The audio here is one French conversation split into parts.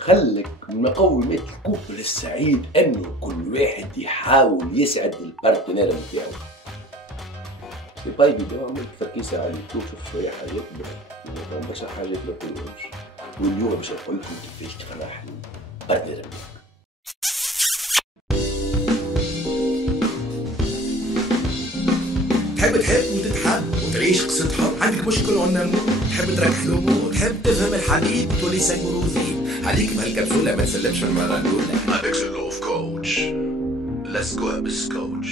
خلك من مقومات الكوبل السعيد انه كل واحد يحاول يسعد البارتنير نتاعو. سي با ايفيدون، عملت تفكيسة عليك وشوف شوية حاجات برشا حاجات ما تقولهمش، واليوم باش نقول لكم كيفاش تفرح البارتنير نتاعك. تحب وتتحب وتعيش قصة حب، عندك مشكل ونمو، تحب تركح الأمور، تحب تفهم الحبيب تولي سنجروزي، عليك بهالكبسولة ما تسلمش في المرة الأولى. Avec ce love coach, let's go à coach.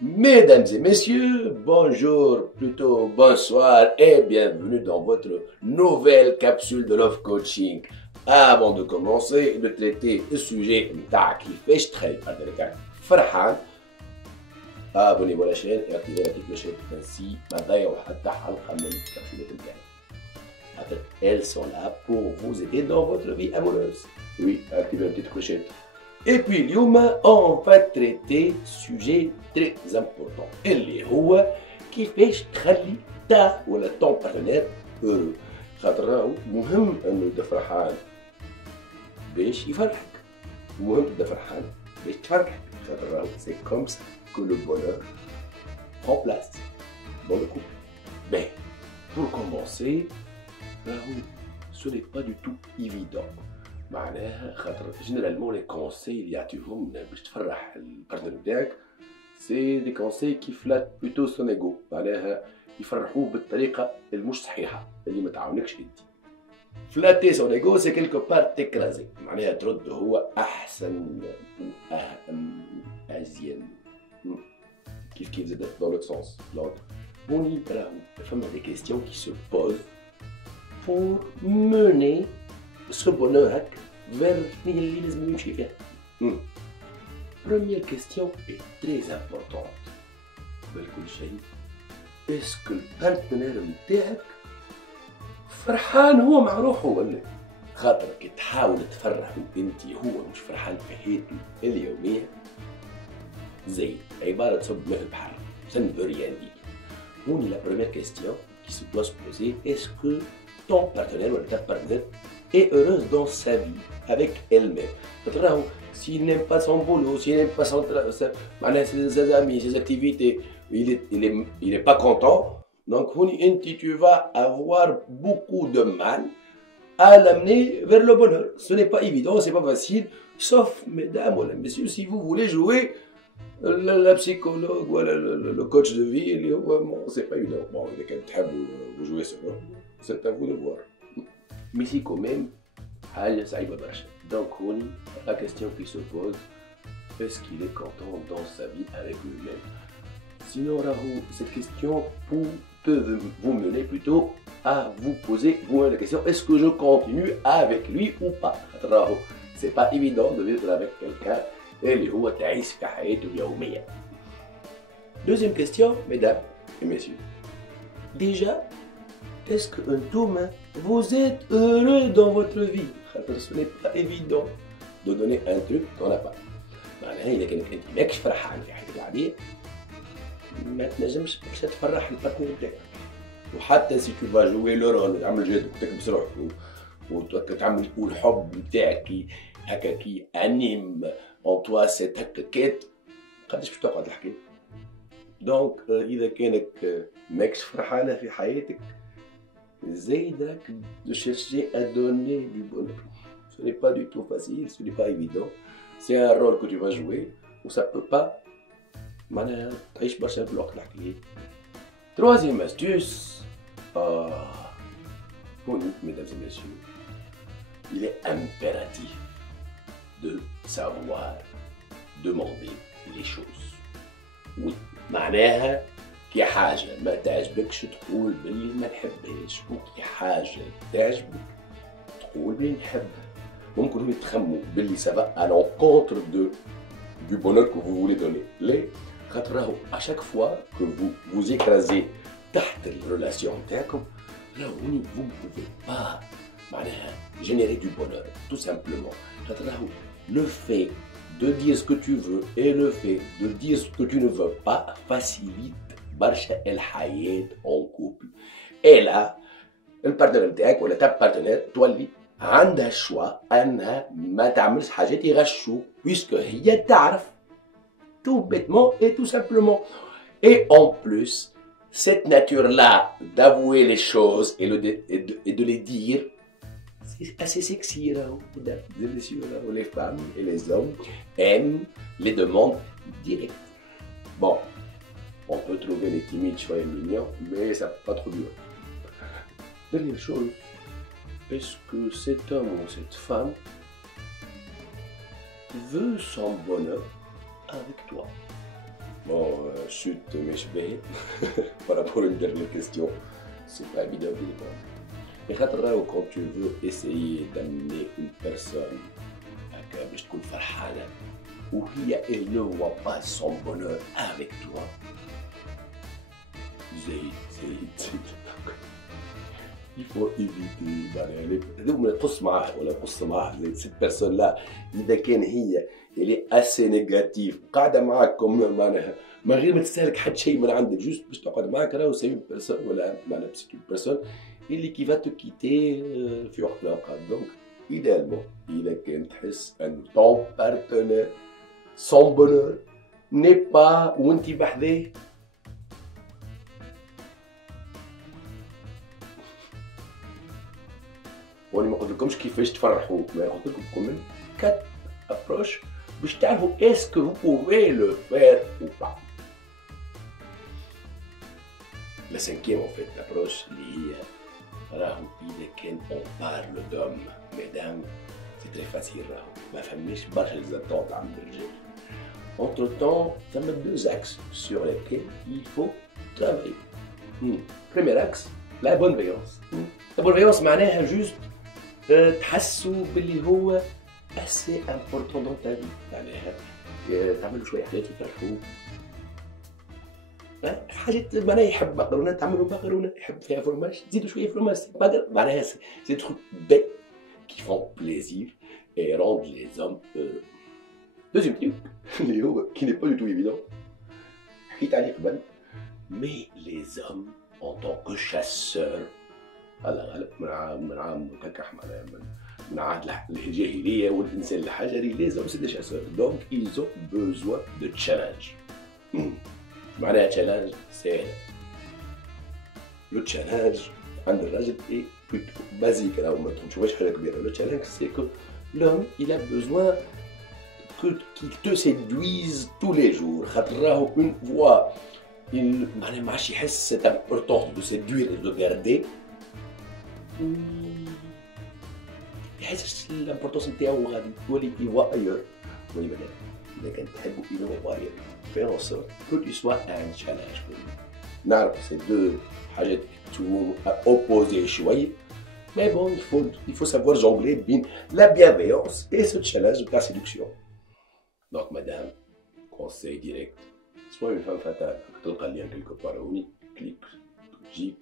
Mesdames et messieurs, bonjour, plutôt bonsoir et bienvenue dans votre nouvelle capsule de Love Coaching. Avant de commencer, de traiter le sujet نتاع كيفاش تخلي البارتنير نتاعك فرحان، abonnez-vous à la chaîne et activez la petite clochette, ainsi ما تضيعوا حتى حلقة من الكابسولات نتاعي. Elles sont là pour vous aider dans votre vie amoureuse. Oui, activez la petite clochette. Et puis اليوم on va traiter sujet très important اللي هو كيفاش تخلي تا ولا ton partenaire heureux. خاطر راهو مهم انه تبدا فرحان باش يفرحك، مهم تبدا فرحان باش تفرحك، خاطر راهو سي كوم سا que le bonheur prend place dans le couple. Mais pour commencer, ce n'est pas du tout évident. معناها خاطر généralement les conseils اللي يعطيوهم باش تفرح البارتنر نتاعك سي دي كونساي كي فلات بلوتو سون ايغو، معناها يفرحوه بالطريقه المش صحيحه اللي ما تعاونكش انت. فلاتي سون ايغو سي كيلكو بار تكرازي، معناها ترد هو احسن واهم ازين، كيف زاد dans l'autre sens. Donc هوني راهو فما دي كيستيون كي سو بوز pour mener ce bonheur vers اللي لازم يمشي فيها. Première question est très importante. قبل كل شيء، est-ce que البارتنير نتاعك فرحان هو مع روحه ولا؟ خاطر كي تحاول تفرحه انت هو مش فرحان في حياته اليومية زي عبارة تصب ماء في البحر، ça ne veut rien dire. هوني la première question qui se doit se poser, est-ce que ton partenaire ou ta partenaire est heureuse dans sa vie avec elle-même. S'il n'aime pas son boulot, s'il n'aime pas ses amis, ses activités, il est pas content, donc tu vas avoir beaucoup de mal à l'amener vers le bonheur. Ce n'est pas évident, c'est pas facile, sauf, mesdames ou messieurs, si vous voulez jouer la psychologue ou le coach de vie, c'est pas évident. Bon, vous jouez sur eux, c'est à vous de voir. Mais si quand même, donc la question qui se pose, est-ce qu'il est content dans sa vie avec lui-même? Sinon, cette question peut vous mener plutôt à vous poser la question, est-ce que je continue avec lui ou pas? C'est pas évident de vivre avec quelqu'un اللي هو تعيش في حياته اليومية. Deuxième question, mesdames et messieurs. Déjà, est-ce que vous êtes heureux dans votre vie? Ce n'est pas évident de donner un truc qu'on n'a pas. معناها إذا كانك أنت ماكش فرحان في حياتك العادية ما تنجمش باش تفرح البارتنير نتاعك. وحتى سي تو فا جوي لو رول وتعمل جهدك وتكبس روحك وتعمل الحب نتاعك هكا كي انيم اون توا سيت هكا كيت، قداش باش تقعد الحكاية؟ دونك إذا كانك ماكش فرحانة في حياتك زايد راك de chercher à donner du bonheur. Ce n'est pas du tout facile, ce n'est pas évident. C'est un rôle que tu vas jouer ou ça peut pas معناها تعيش برشا في الوقت الحكاية. Troisième astuce, mesdames et messieurs, il est impératif de savoir demander les choses. Oui, معناها كي حاجة ما تعجبكش تقول باللي ما نحبهاش، وكي حاجة تعجبك تقول باللي نحبها. ممكن هم يتخموا باللي ça va à l'encontre du bonheur que vous voulez donner. ليه؟ خاطر راهو à chaque fois que vous écrasez تحت الريلاسيون نتاعكم راهو vous ne pouvez pas معناها générer du bonheur tout simplement. خاطر راهو le fait de dire ce que tu veux et le fait de dire ce que tu ne veux pas facilite برشا الحياة en couple. Et là البارتنر نتاعك ولا تا بارتنر تولي عندها الشوا انها ما تعملش حاجات يغشوا بيسكو هي تعرف tout bêtement et tout simplement. Et en plus, cette nature-là d'avouer les choses et de les dire, c'est assez sexy là, délicieux là, où les femmes et les hommes aiment les demandes directes. Bon, on peut trouver les timides choyés mignons, mais ça peut pas trop durer. Dernière chose, est-ce que cet homme ou cette femme veut son bonheur avec toi? Bon, chut, mais je vais par rapport à une dernière question, c'est pas évident de répondre. Mais quand tu veux essayer d'amener une personne à باش تكون فرحانة وهي elle ne voit pas son bonheur avec toi, زيد il faut éviter معناها تقص معاه ولا تقص معاه cette personne là إذا كان هي elle est assez négative قاعدة معاك معناها من غير ما تستهلك حد شيء من عندك جوست باش تقعد معاك راهو سي une personne ولا معناها c'est une personne اللي كي va te quitter في وقت من الأوقات. Donc idéalement إذا كان تحس أن ton partenaire son bonheur n'est pas وانت بحذاه وأنا ما قلتلكمش كيفاش تفرحوا، ما قلت لكم كومن 4 ابروش باش تعرفوا est-ce que vous pouvez le faire ou pas. La cinquième en fait l'approche اللي هي راهو إذا كان on parle d'homme mesdames c'est très facile راهو ما فماش برشا زاتونت عند الرجال. Entre temps ثما 2 axes sur lesquels il faut travailler. Premier axe la bienveillance. La bienveillance معناها juste تحسوا باللي هو assez important dans ta vie. معناها تعملوا شويه حاجات يفرحوه. حاجات معناها يحب مقرونه تعملوا مقرونه، يحب فيها فرماج تزيدوا شويه فرماج، معناها سي تروك بيت qui font plaisir et rendent les hommes heureux. Deuxième truc اللي هو qui n'est pas du tout évident حكيت عليه قبل، mais les hommes en tant que chasseurs هلا غالب من عام ككح من عهد الجاهليه والانسان الحجري les hommes c'est des chasseurs donc ils ont besoin de challenge. معناها challenge سهل. Le challenge عند الراجل est plutôt basique راهو ما تشوفش حاجه كبيره. Le challenge c'est que l'homme il a besoin qu'il te séduise tous les jours خاطر راهو une fois il معناها ما عادش يحس cette importance de séduire et de garder يحسش الامبورطونس نتاعو غادي تولي يوا ايور. ولي بالك اذا كان تحبوا ينوفوا ايور faire en sorte que tu sois un challenge pour lui. نعرف c'est 2 حاجات opposées شويه mais bon il faut savoir jongler بين la bienveillance et ce challenge de la séduction. Donc madame conseil direct sois une femme fatale تلقى اللي quelque part هوني كليك تجيك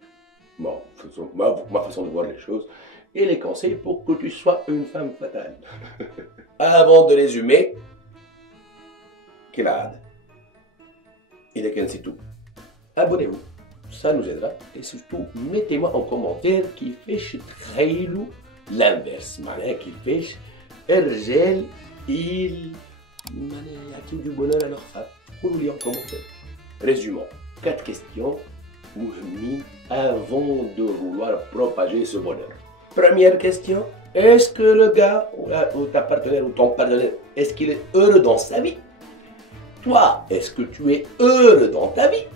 ma façon de voir les choses et les conseils pour que tu sois une femme fatale. Avant de résumer كالعادة إذا كان c'est tout abonnez-vous ça nous aidera et surtout mettez-moi en commentaire كيفاش تخيلوا l'inverse معناها كيفاش الرجال معناها يعطيو du bonheur à leur femme. قولوا لي en commentaire. Résumons 4 questions مهمين avant de vouloir propager ce bonheur. Première question, est-ce que le gars ou ta partenaire ou ton partenaire, est-ce qu'il est heureux dans sa vie? Toi, est-ce que tu es heureux dans ta vie?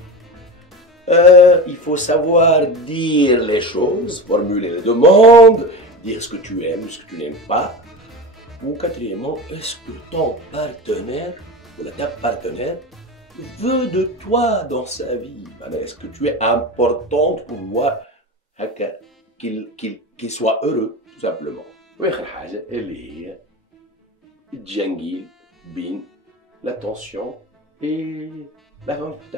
Il faut savoir dire les choses, formuler les demandes, dire ce que tu aimes, ce que tu n'aimes pas. Ou quatrièmement, est-ce que ton partenaire ou ta partenaire veut de toi dans sa vie? Est-ce que tu es importante pour voir qu'il soit heureux tout simplement. واخر حاجه اللي هي التجنجيل بين l'attention et la vente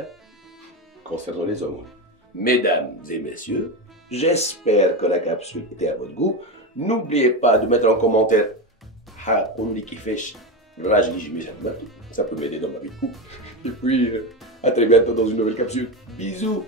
concernant les hommes. Mesdames et messieurs, j'espère que la capsule était à votre goût. N'oubliez pas de mettre en commentaire حقولي كيفاش الراجل يجي يسمعك. Ça peut m'aider dans ma vie de couple. Et puis à très bientôt dans une nouvelle capsule. Bisous.